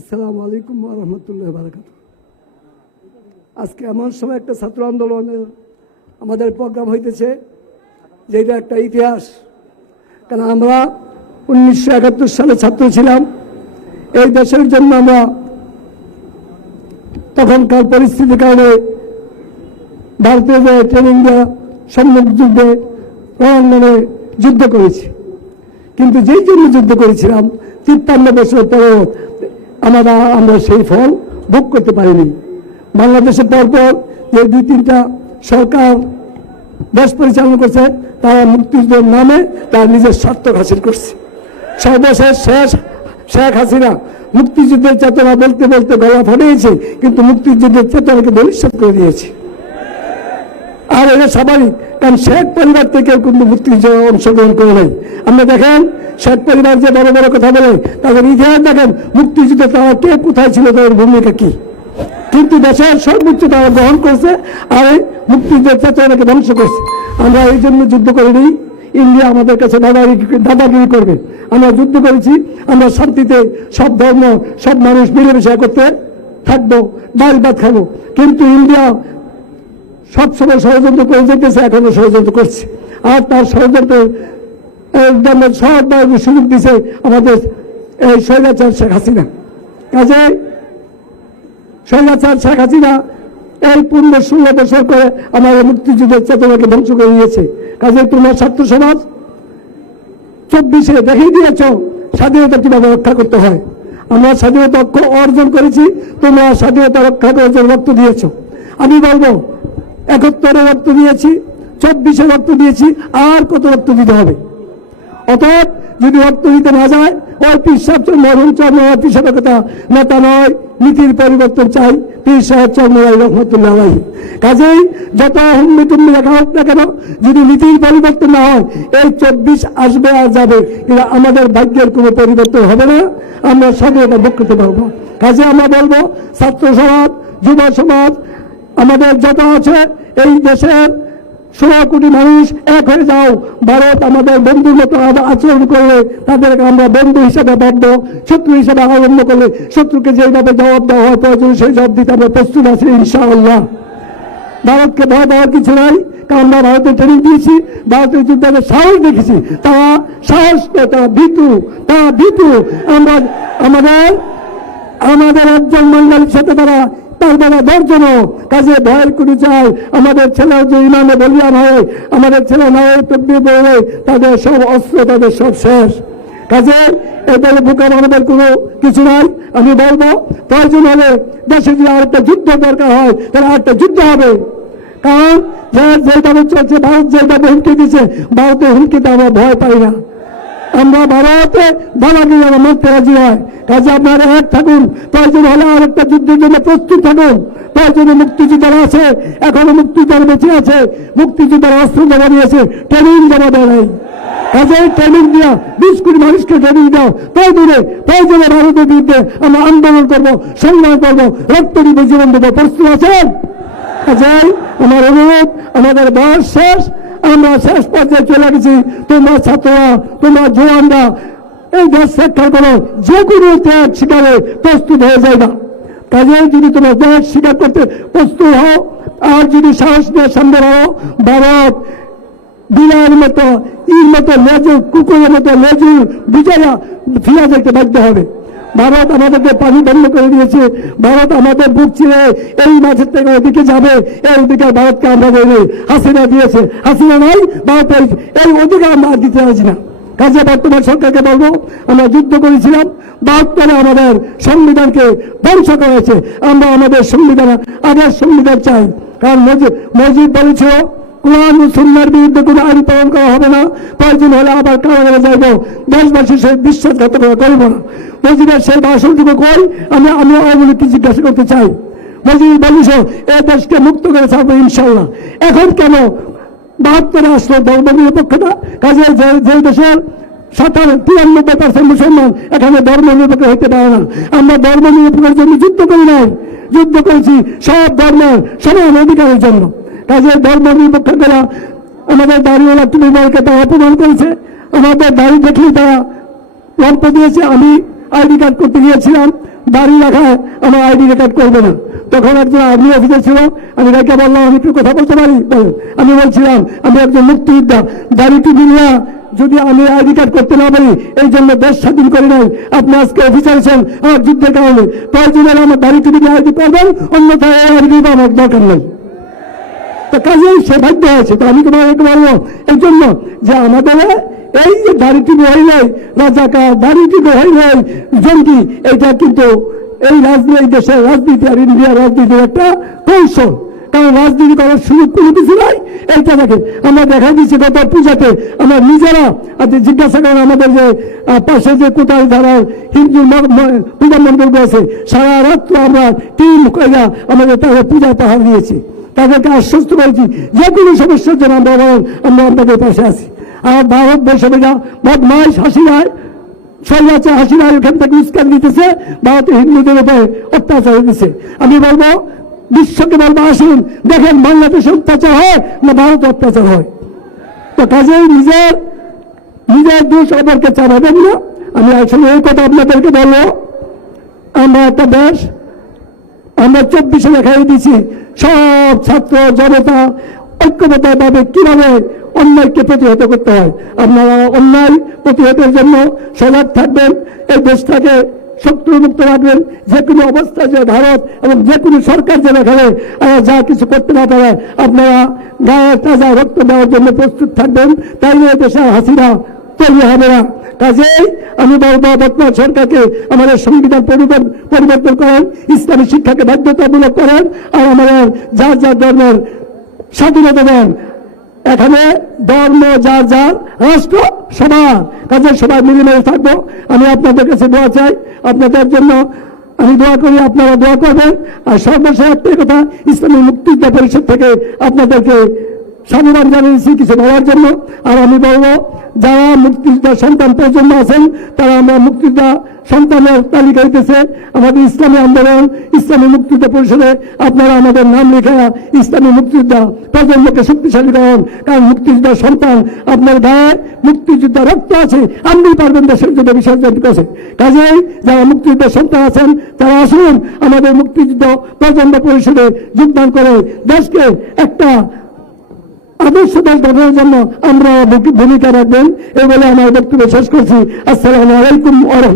আসসালামু আলাইকুম ওয়া রাহমাতুল্লাহি ওয়া বারাকাতুহু। আজকে এমন সময় একটা ছাত্র আন্দোলনের আমাদের প্রোগ্রাম হইতেছে, যেটা একটা ইতিহাস। কারণ আমরা 1971 সালে ছাত্র ছিলাম। এই দেশের জন্য আমরা তখনকার পরিস্থিতির কারণে ভারতীয় ট্রেনিং দেওয়া সম্মুখ যুদ্ধে রণাঙ্গনে যুদ্ধ করেছি। কিন্তু যেই জন্য যুদ্ধ করেছিলাম 53 বছর পরেও আমরা সেই ফল ভোগ করতে পারিনি। বাংলাদেশের পরপর যে 2-3টা সরকার দেশ পরিচালনা করছে, তারা মুক্তিযুদ্ধের নামে তার নিজের স্বার্থ হাসিল করছে। সর্বশেষ শেখ হাসিনা মুক্তিযুদ্ধের চেতনা বলতে বলতে গলা ফাটিয়েছে, কিন্তু মুক্তিযুদ্ধের চেতনাকে ধূলিসাৎ করে দিয়েছে। আর এটা স্বাভাবিক, কারণ শেখ পরিবার থেকে কিন্তু মুক্তিযুদ্ধে অংশগ্রহণ করে নাই। আমরা দেখেন শেখ পরিবার যে বড় বড় কথা বলে, তাদের ইতিহাস দেখেন, মুক্তিযুদ্ধে তারা কে কোথায় ছিল, তাদের ভূমিকা কি। কিন্তু দেশের সর্বোচ্চ তারা গ্রহণ করছে আর মুক্তিযুদ্ধের চেতনাকে ধ্বংস করছে। আমরা এই জন্য যুদ্ধ করিনি। ইন্ডিয়া আমাদের কাছে দাদাগিরি করবে। আমরা যুদ্ধ করেছি, আমরা শান্তিতে সব ধর্ম সব মানুষ মিলেমিশে করতে থাকবো, ডাল ভাত খাবো। কিন্তু ইন্ডিয়া সবসময় ষড়যন্ত্র করে যেতেছে, এখনো ষড়যন্ত্র করছে। আর তার ষড়যন্ত্রের সবার সুযোগ দিছে আমাদের এই স্বৈরাচার শেখ হাসিনা। কাজে স্বৈরাচার শেখ হাসিনা এই 16 বছর করে আমাদের মুক্তিযুদ্ধের চেতনাকে ধ্বংস করে দিয়েছে। কাজে তোমরা ছাত্র সমাজ 24-এ দেখিয়ে দিয়েছ স্বাধীনতা কিভাবে রক্ষা করতে হয়। আমরা স্বাধীনতা অর্জন করেছি, তোমরা স্বাধীনতা রক্ষা করার জন্য রক্ত দিয়েছ। আমি বলবো 71-এ রক্ত দিয়েছি, 24-এ রক্ত দিয়েছি, আর কত রক্ত দিতে হবে? অতএব যদি রক্ত দিতে না যায়, ওই পীর সাহেব মরহুম চরমরাই পীর সাহেবের কথা নেতা নয়, নীতির পরিবর্তন চাই পীর সাহেব চরমরাই রহমতুল্লাহ আলাইহি। কাজেই যত হুম্মি টুম্মি লেখা হোক না কেন, যদি নীতির পরিবর্তন না হয়, এই 24 আসবে আর যাবে, কিন্তু আমাদের ভাগ্যের কোনো পরিবর্তন হবে না। আমরা স্বাধীনতা ভোগ করতে পারবো। কাজে আমরা বলবো ছাত্র সমাজ, যুব সমাজ, আমাদের যত আছে এই দেশের 16 কোটি মানুষ এক হয়ে যাও। ভারত আমাদের বন্ধুর মতো আচরণ করলে তাদেরকে আমরা বন্ধু হিসাবে ভাববো, শত্রু হিসাবে আরম্ভ করলে শত্রুকে যেভাবে জবাব দেওয়া হয় প্রয়োজন সেই জবাব দিতে আমরা প্রস্তুত আছি ইনশাআল্লাহ। ভারতকে ভয় দেওয়ার কিছু নাই, কারণ আমরা ভারতের ট্রেনিং দিয়েছি, ভারতের যুদ্ধের সাহস দেখেছি। তারা সাহস নয়, তারা ভীতু। আমরা আমাদের একজন বাঙালির সাথে তারা দর্জন। কাজে ভয়ের কোনো চাই। আমাদের ছেলে যে ইমামে বলিয়ান হয়, আমাদের ছেলে নয় তকবীর বলে, তাদের সব অস্ত্র, তাদের সব শেষ। কাজে এদের বুকে আমাদের কোনো কিছু নাই। আমি বলবো প্রয়োজন হলে দেশে যদি আরেকটা যুদ্ধ দরকার হয়, তাহলে আরেকটা যুদ্ধ হবে। কারণ যেভাবে চলছে, ভারত যেভাবে হুমকি দিচ্ছে, ভারতের হুমকিতে আমরা ভয় পাই না। আমরা ভারতে দালাগিরি আমরা মারতে রাজি হয়। কাজে আপনারা এক থাকুন, প্রয়োজন হলে আরেকটা যুদ্ধের জন্য প্রস্তুত থাকুন। প্রয়োজনে মুক্তিযোদ্ধারা আছে, এখনো মুক্তিযোদ্ধারা বেঁচে আছে, মুক্তিযোদ্ধারা অস্ত্র জমা দিয়েছে, ট্রেনিং জমা দেয় নাই। কাজে ট্রেনিং দেওয়া 20 কোটি মানুষকে ট্রেনিং দাও। প্রয়োজনে ভারতের বিরুদ্ধে আমরা আন্দোলন করবো, সংগ্রাম করবো, রক্ত দিব, জীবন দেবো। প্রস্তুত আছেন? কাজে আমার অনুরোধ, আমাদের বয়স শেষ, আমরা শেষ পর্যায়ে চলে গেছি। তোমরা ছাত্ররা, তোমরা জওয়ানরা এই দেশ রক্ষা করো, যে কোনো ত্যাগ শিকারে প্রস্তুত হয়ে যায় না। কাজে যদি তোমরা ত্যাগ স্বীকার করতে প্রস্তুত হও, আর যদি সাহস নিয়ে সামনে হও, ভারত বিড়ার মতো লেজু, কুকুরের মতো লেজু বুঝাইয়া ফিরে যেতে বাধ্য হবে। ভারত আমাদেরকে পানি বন্ধ করে দিয়েছে। ভারত আমাদের বুক ছিঁড়ে এই মাঝের থেকে ওদিকে যাবে, এই অধিকার ভারতকে আমরা দেবে। হাসিনা দিয়েছে, হাসিনা নাই, ভারত এই অধিকার আমরা দিতে পারছি না। কাজে বর্তমান সরকারকে বলবো, আমরা যুদ্ধ করেছিলাম, 72-এ আমাদের সংবিধানকে ধ্বংস করা হয়েছে। আমরা আমাদের আগের সংবিধান চাই। কারণ মসজিদ বলেছিল কোরআন ও সুন্নাহর বিরুদ্ধে কোনো আইন পালন করা হবে না, প্রয়োজন হলে আবার কারাগারে যাইব, দেশবাসীর সে বিশ্বাসঘাতকতা করবো না। মসজিদের সেই ভাষণটুকু কই আমি আওয়ামী লীগকে জিজ্ঞাসা করতে চাই। মসজিদ বলিস এ দেশকে মুক্ত করে ছাড়বো ইনশাল্লাহ। এখন কেন 72-এ আসলো ধর্ম নিরপেক্ষতা? কাজে যে দেশের 93% মুসলমান, এখানে ধর্ম নিরপেক্ষ হইতে পারে না। আমরা ধর্ম নিরপেক্ষের জন্য যুদ্ধ করি নাই, যুদ্ধ করেছি সব ধর্মের সমান অধিকারের জন্য। কাজে ধর্ম নিরপেক্ষ করা, আমাদের দাঁড়িয়ে তুমি বলকে তারা অপমান করেছে, আমাদের দাড়ি দেখলেই তারা রক্ত দিয়েছে। আমি আইডি কার্ড করতে গিয়েছিলাম, দাড়ি রাখায় আমার আইডি রেকর্ড করবে না। তখন একজন আর্মি অফিসার ছিল, আমি তাকে বললাম আমি একটু কথা বলতে পারি? বলেন। আমি বলছিলাম আমি একজন মুক্তিযোদ্ধা, দাড়ি টুপি নিয়ে যদি আমি আইডি কার্ড করতে না পারি, এই জন্য দেশ স্বাধীন করে নাই। আপনি আজকে অফিসার আছেন আমার যুদ্ধের কারণে, প্রয়োজনে আমার দাড়ি টুপি নিয়ে আইডি করবেন, অন্যথায় আইডি আমার দরকার নাই। তো কাজেই সে বাধ্য হয়েছে। তো আমি তোমাকে বলবো এই জন্য যে আমাদের এই যে দাড়ি টুপি হয় নাই রাজাকার, দাড়ি টুপি হয় নাই জঙ্গি, এটা কিন্তু এই রাজনীতি, দেশের রাজনীতি আর ইন্ডিয়ার রাজনীতির একটা কৌশল। কারণ রাজনীতি করার সুযোগ কোনো কিছু নাই। এইটা দেখে আমরা দেখা দিচ্ছি গত পূজাতে আমরা নিজেরা জিজ্ঞাসা করেন আমাদের যে পাশে যে কোথায় যারা হিন্দু পূজা মন্ডল আছে, সারা রাত্র আমরা টিম কইরা আমাদের তাদের পূজায় পাহাড় দিয়েছি, তাদেরকে আশ্বস্ত করেছি যে কোনো সমস্যার জন্য আমরা আপনাদের পাশে আছি। আর ভারতবর্ষে বদমাইশ হাসিনায় সৈরাচার হাসিনায় ওখান থেকে উস্কান দিতেছে, ভারতের হিন্দুদের উপরে অত্যাচার দিচ্ছে। আমি বলবো বিশ্বকে বলবো আসুন দেখেন বাংলাদেশে অত্যাচার হয় না ভারত অত্যাচার হয়। তো কাজেই নিজের দোষ আমাদেরকে চাপাবেন না। আমি আসলে এই কথা আপনাদেরকে বলবো, আমরা একটা দেশ, আমরা 24-এ দেখাই দিচ্ছি সব ছাত্র জনতা ঐক্যবদ্ধভাবে কিভাবে অন্যায়কে প্রতিহত করতে হয়। আপনারা অন্যায় প্রতিহতের জন্য সজাগ থাকবেন, এই দেশটাকে শত্রুমুক্ত রাখবেন। যে কোনো অবস্থা যে ভারত এবং যে কোনো সরকার যে এখানে যা কিছু করতে না পারে, আপনারা গায়ে তাজা রক্ত দেওয়ার জন্য প্রস্তুত থাকবেন, তাইলে দেশে হাসিনা তৈরি হবে না। কাজেই আমি বলবো বর্তমান সরকারকে আমাদের সংবিধান পরিবর্তন করেন, ইসলামী শিক্ষাকে বাধ্যতামূলক করেন, আর আমাদের যার যার ধর্মের স্বাধীনতা দেন। এখানে ধর্ম যার যার, রাষ্ট্র সবার, কাজে সবাই মিলেমিশে থাকবো। আমি আপনাদের কাছে দোয়া চাই, আপনাদের জন্য আমি দোয়া করি, আপনারা দোয়া করবেন। আর সর্বশেষ একটাই কথা, ইসলামী মুক্তিযোদ্ধা পরিষদ থেকে আপনাদেরকে সাধুবাদ জানিয়েছি কিছু বলার জন্য। আর আমি বলবো যারা মুক্তিযোদ্ধা সন্তান প্রজন্ম আছেন, তারা আমরা মুক্তিযোদ্ধা সন্তানের তালিকা হইতেছে আমাদের ইসলামী আন্দোলন, ইসলামী মুক্তিযোদ্ধা পরিষদে আপনারা আমাদের নাম লেখা ইসলামী মুক্তিযোদ্ধা প্রজন্মকে শক্তিশালী করেন। কারণ মুক্তিযোদ্ধা সন্তান, আপনার গায়ে মুক্তিযোদ্ধা রক্ত আছে, আপনি পারবেন দেশের জন্য বিসর্জন করছে। কাজেই যারা মুক্তিযোদ্ধা সন্তান আছেন তারা আসুন আমাদের মুক্তিযুদ্ধ প্রজন্ম পরিষদে যোগদান করে দেশকে একটা আদর্শ দেশ গঠনের জন্য আমরা ভূমিকা রাখবেন। এই বলে আমার বক্তব্য শেষ করছি। আসসালামু আলাইকুম।